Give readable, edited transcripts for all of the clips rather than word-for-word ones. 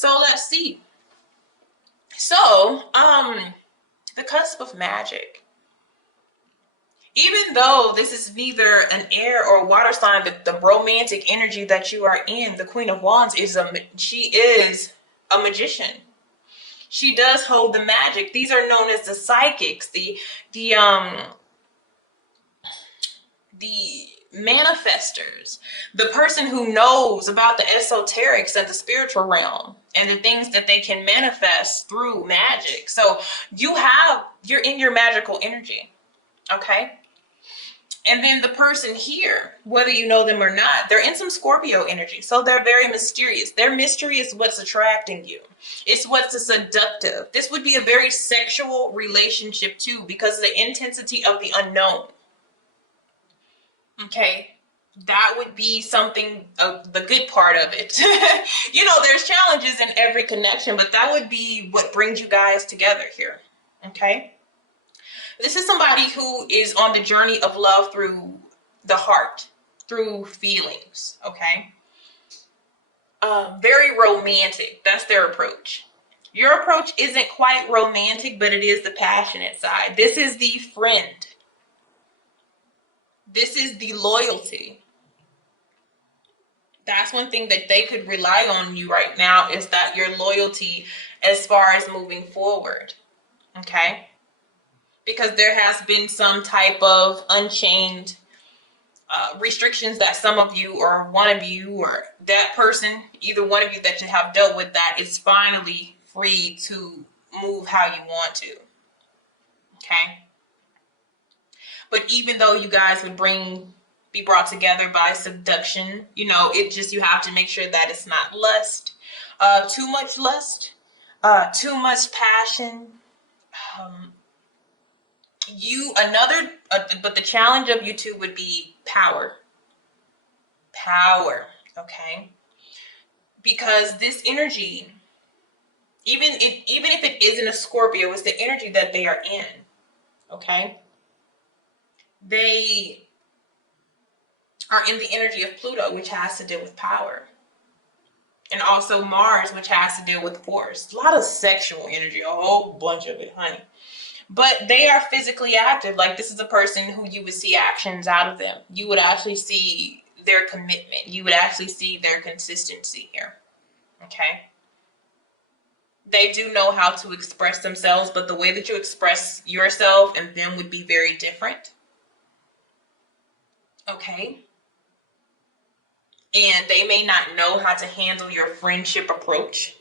So let's see. So, the cusp of magic. Even though this is neither an air or water sign, the romantic energy that you are in, the Queen of Wands she is a magician. She does hold the magic. These are known as the psychics, the the manifestors, the person who knows about the esoterics and the spiritual realm and the things that they can manifest through magic. So you're in your magical energy. Okay. And then the person here, whether you know them or not, they're in some Scorpio energy. So they're very mysterious. Their mystery is what's attracting you. It's what's seductive. This would be a very sexual relationship too, because of the intensity of the unknown. Okay. That would be something, the good part of it. There's challenges in every connection, but that would be what brings you guys together here. Okay. This is somebody who is on the journey of love through the heart, through feelings, okay? Very romantic. That's their approach. Your approach isn't quite romantic, but it is the passionate side. This is the friend. This is the loyalty. That's one thing that they could rely on you right now, is that your loyalty as far as moving forward, okay? Because there has been some type of unchained restrictions that some of you or one of you or that person, either one of you that you have dealt with, that is finally free to move how you want to. Okay. But even though you guys would be brought together by seduction, you have to make sure that it's not lust, too much lust, too much passion. But the challenge of you two would be power. Okay? Because this energy, even if it isn't a Scorpio, it's the energy that they are in. Okay? They are in the energy of Pluto, which has to deal with power. And also Mars, which has to deal with force. A lot of sexual energy, a whole bunch of it, honey. But they are physically active. Like, this is a person who you would see actions out of them. You would actually see their commitment. You would actually see their consistency here. Okay? They do know how to express themselves, but the way that you express yourself and them would be very different. Okay? And they may not know how to handle your friendship approach.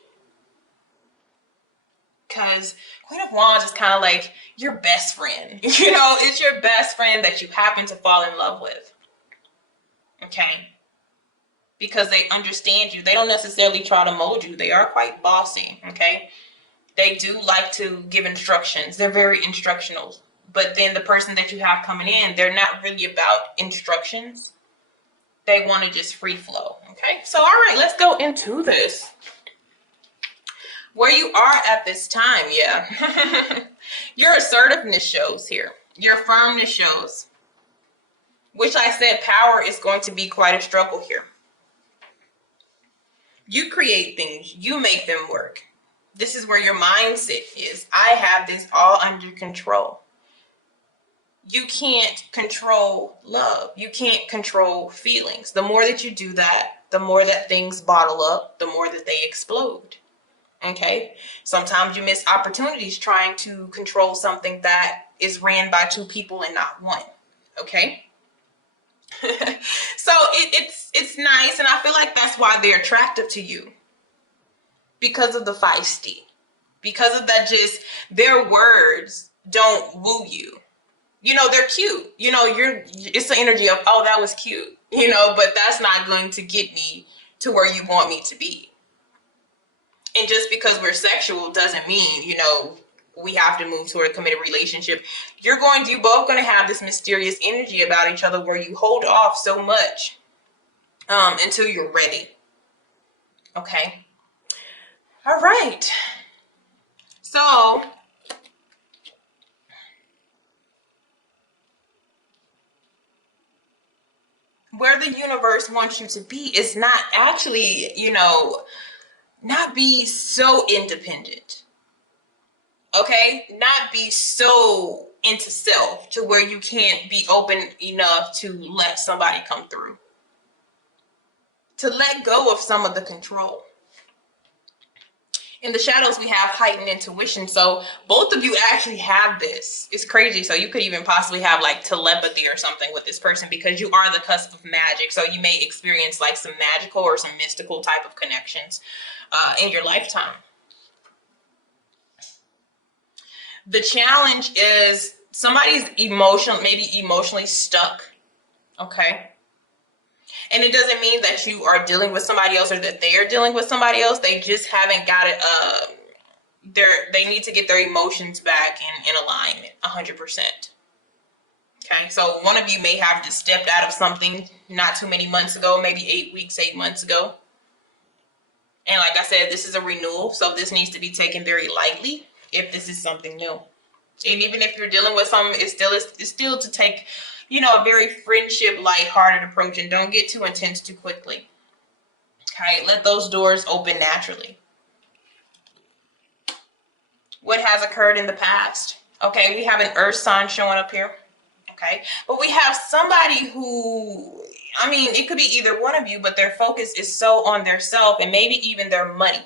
Because Queen of Wands is kind of like your best friend. It's your best friend that you happen to fall in love with. Okay? Because they understand you. They don't necessarily try to mold you. They are quite bossy. Okay? They do like to give instructions. They're very instructional. But then the person that you have coming in, they're not really about instructions. They want to just free flow. Okay? So, all right, let's go into this. Where you are at this time, yeah. Your assertiveness shows here. Your firmness shows. Which I said power is going to be quite a struggle here. You create things. You make them work. This is where your mindset is. I have this all under control. You can't control love. You can't control feelings. The more that you do that, the more that things bottle up, the more that they explode. Okay? Sometimes you miss opportunities trying to control something that is ran by two people and not one. Okay? So it's nice, and I feel like that's why they're attractive to you. Because of the feisty. Because of that, just their words don't woo you. They're cute. It's the energy of, oh, that was cute. But that's not going to get me to where you want me to be. And just because we're sexual doesn't mean, we have to move toward a committed relationship. You both going to have this mysterious energy about each other where you hold off so much until you're ready. Okay. All right. So where the universe wants you to be is not actually, not be so independent. Okay? Not be so into self to where you can't be open enough to let somebody come through. To let go of some of the control. In the shadows, we have heightened intuition. So both of you actually have this. It's crazy. So you could even possibly have like telepathy or something with this person because you are the cusp of magic. So you may experience like some magical or some mystical type of connections in your lifetime. The challenge is somebody's maybe emotionally stuck. Okay. And it doesn't mean that you are dealing with somebody else or that they are dealing with somebody else. They just haven't got it. They need to get their emotions back in alignment 100%. Okay, so one of you may have just stepped out of something not too many months ago, maybe 8 months ago. And like I said, this is a renewal, so this needs to be taken very lightly if this is something new. And even if you're dealing with something, it's still to take, a very friendship, lighthearted approach, and don't get too intense too quickly. Okay, let those doors open naturally. What has occurred in the past? Okay, we have an earth sign showing up here. Okay, but we have somebody who, it could be either one of you, but their focus is so on their self and maybe even their money,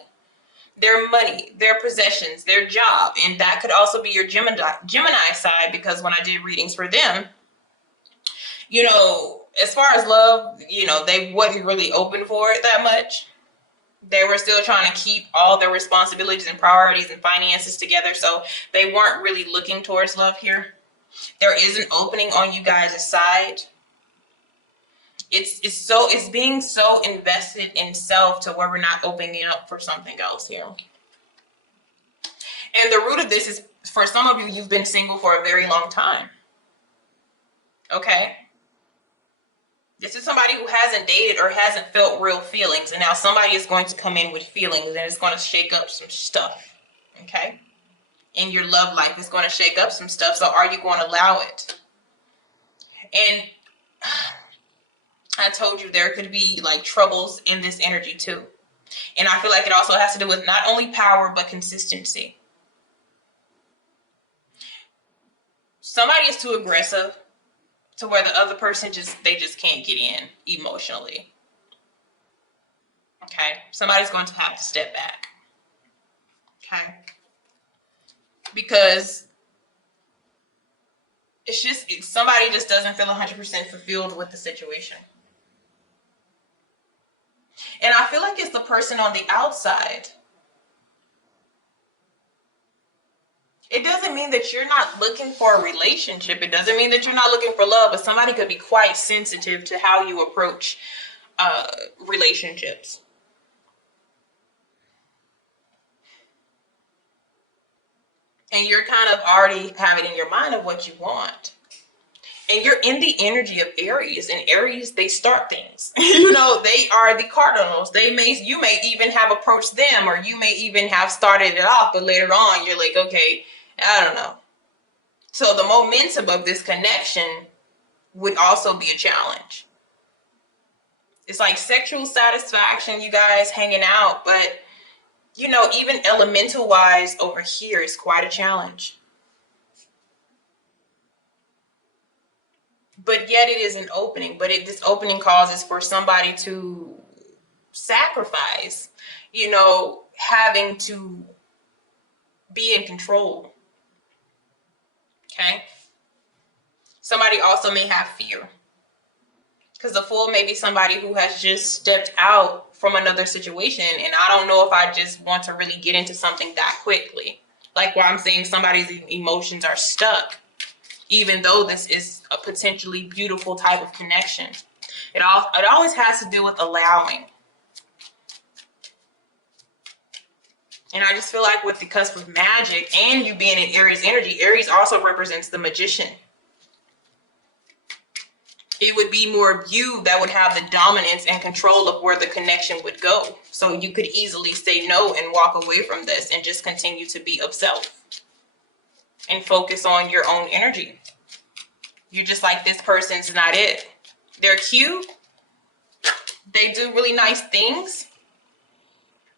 their possessions, their job. And that could also be your Gemini side, because when I did readings for them, as far as love, they wasn't really open for it that much. They were still trying to keep all their responsibilities and priorities and finances together. So they weren't really looking towards love here. There is an opening on you guys' side. It's being so invested in self to where we're not opening up for something else here. And the root of this is, for some of you, you've been single for a very long time. Okay? This is somebody who hasn't dated or hasn't felt real feelings. And now somebody is going to come in with feelings and it's going to shake up some stuff. Okay? In your love life, it's going to shake up some stuff. So are you going to allow it? And I told you there could be like troubles in this energy too. And I feel like it also has to do with not only power, but consistency. Somebody is too aggressive to where the other person just can't get in emotionally. Okay. Somebody's going to have to step back. Okay. Because somebody just doesn't feel 100% fulfilled with the situation. And I feel like it's the person on the outside. It doesn't mean that you're not looking for a relationship. It doesn't mean that you're not looking for love, but somebody could be quite sensitive to how you approach relationships. And you're kind of already having in your mind of what you want. And you're in the energy of Aries, and Aries, they start things. They are the cardinals. You may even have approached them, or you may even have started it off, but later on you're like, okay, I don't know. So the momentum of this connection would also be a challenge. It's like sexual satisfaction, you guys hanging out, but even elemental wise over here is quite a challenge. But yet it is an opening. But this opening causes for somebody to sacrifice, having to be in control. Okay? Somebody also may have fear. Because the Fool may be somebody who has just stepped out from another situation. And I don't know if I just want to really get into something that quickly. Like where I'm saying somebody's emotions are stuck. Even though this is a potentially beautiful type of connection. It always has to do with allowing. And I just feel like with the cusp of magic and you being in Aries energy, Aries also represents the magician. It would be more of you that would have the dominance and control of where the connection would go. So you could easily say no and walk away from this and just continue to be of self. And focus on your own energy. You're just like, this person's not it. They're cute. They do really nice things.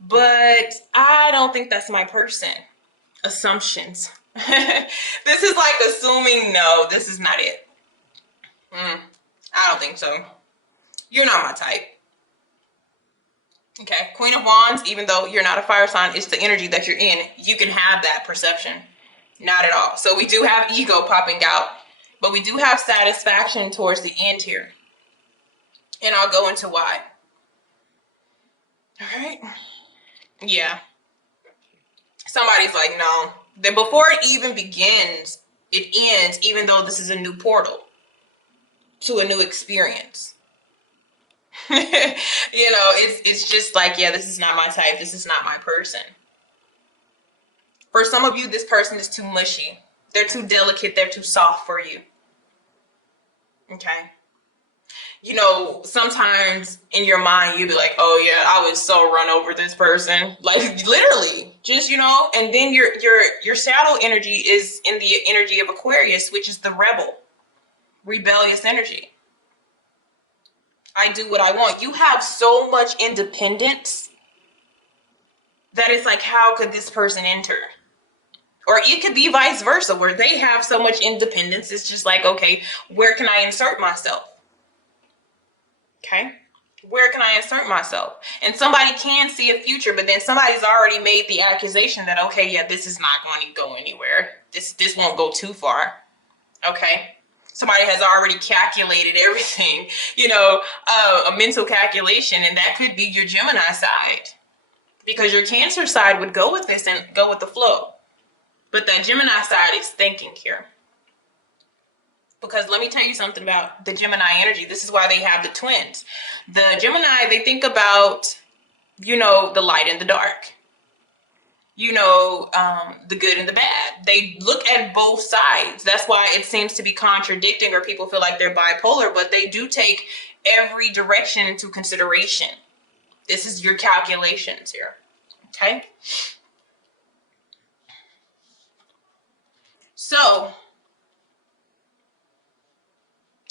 but I don't think that's my person. Assumptions. This is like assuming, no, this is not it. I don't think so. You're not my type. Okay, Queen of Wands, even though you're not a fire sign, it's the energy that you're in. You can have that perception. Not at all. So we do have ego popping out, but we do have satisfaction towards the end here. And I'll go into why. All right. Yeah. Somebody's like, no. Then before it even begins, it ends, even though this is a new portal to a new experience. You know, it's just like, yeah, this is not my type. This is not my person. For some of you, this person is too mushy. They're too delicate. They're too soft for you. Okay. You know, sometimes in your mind, you'll be like, oh yeah, I was so run over this person. Like literally, just, you know, and then your shadow energy is in the energy of Aquarius, which is the rebel, rebellious energy. I do what I want. You have so much independence that it's like, how could this person enter? Or it could be vice versa, where they have so much independence. It's just like, okay, where can I insert myself? Okay. Where can I insert myself? And somebody can see a future, but then somebody's already made the accusation that, okay, yeah, this is not going to go anywhere. This won't go too far. Okay. Somebody has already calculated everything, you know, a mental calculation, and that could be your Gemini side, because your Cancer side would go with this and go with the flow. But that Gemini side is thinking here. Because let me tell you something about the Gemini energy. This is why they have the twins. The Gemini, they think about, you know, the light and the dark. You know, the good and the bad. They look at both sides. That's why it seems to be contradicting, or people feel like they're bipolar, but they do take every direction into consideration. This is your calculations here. Okay? So,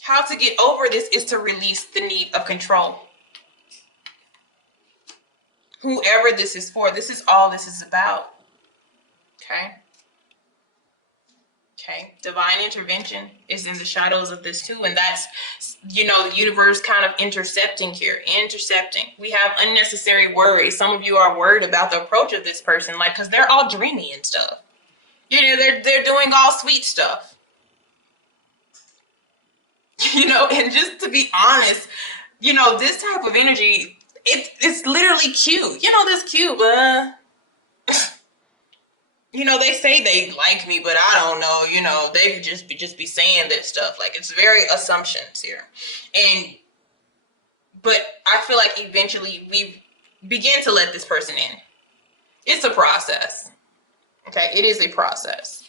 how to get over this is to release the need of control. Whoever this is for, this is all this is about. Okay? Okay, divine intervention is in the shadows of this too, and that's, you know, the universe kind of intercepting here. Intercepting. We have unnecessary worries. Some of you are worried about the approach of this person, like, because they're all dreamy and stuff. You know, they're doing all sweet stuff. You know, and just to be honest, you know, this type of energy, it's literally cute. You know, this cute, you know, they say they like me, but I don't know. You know, they could just be saying this stuff. Like, it's very assumptions here. But I feel like eventually we begin to let this person in. It's a process. Okay, it is a process.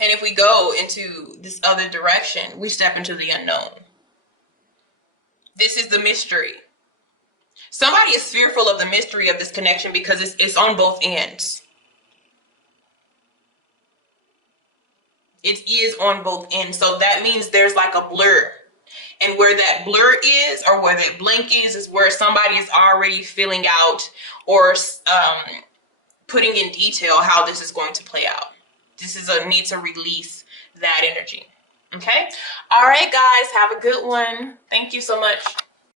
And if we go into this other direction, we step into the unknown. This is the mystery. Somebody is fearful of the mystery of this connection because it's on both ends. It is on both ends. So that means there's like a blur. And where that blur is, or where that blank is where somebody is already filling out or putting in detail how this is going to play out. This is a need to release that energy. Okay? All right, guys. Have a good one. Thank you so much.